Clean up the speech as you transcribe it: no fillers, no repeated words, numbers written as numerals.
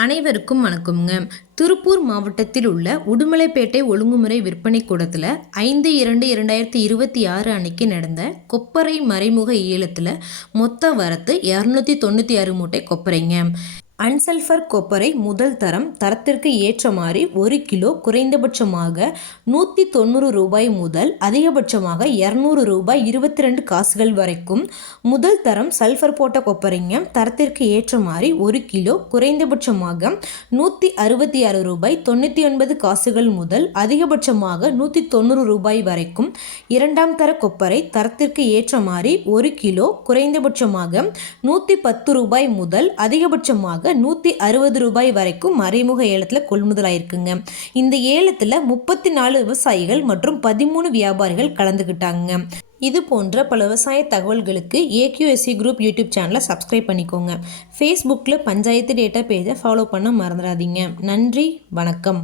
அனைவருக்கும் வணக்கம்ங்க. திருப்பூர் மாவட்டத்தில் உள்ள உடுமலைப்பேட்டை ஒழுங்குமுறை விற்பனை கூடத்தில் 5/2/2026 அன்னைக்கு நடந்த கொப்பரை மறைமுக ஏலத்தில் மொத்த வரத்து 296 மூட்டை கொப்பரைங்க. அன்சல்ஃபர் கொப்பரை முதல் தரம் தரத்திற்கு ஏற்றமாறு 1 கிலோ குறைந்தபட்சமாக ரூபாய் 190 முதல் அதிகபட்சமாக ரூபாய் 222 வரைக்கும். முதல் தரம் சல்ஃபர் போட்ட கொப்பரைங்க தரத்திற்கு ஏற்றமாறு 1 கிலோ குறைந்தபட்சமாக ரூபாய் 166.99 முதல் அதிகபட்சமாக ரூபாய் 190 வரைக்கும். இரண்டாம் தர கொப்பரை தரத்திற்கு ஏற்றமாறு 1 கிலோ குறைந்தபட்சமாக ரூபாய் 110 முதல் அதிகபட்சமாக ரூபாய் 160 வரைக்கும் மறைமுக ஏலத்தில் கொள்முதலாயிருக்குங்க. இந்த ஏலத்தில் 34 விவசாயிகள் மற்றும் 13 வியாபாரிகள் கலந்துக்கிட்டாங்க. இது போன்ற பல விவசாய தகவல்களுக்கு AQSC குரூப் யூடியூப் சேனலை சப்ஸ்கிரைப் பண்ணிக்கோங்க. ஃபேஸ்புக்கில் பஞ்சாயத்து டேட்டா பேஜை ஃபாலோ பண்ண மறந்துடாதீங்க. நன்றி, வணக்கம்.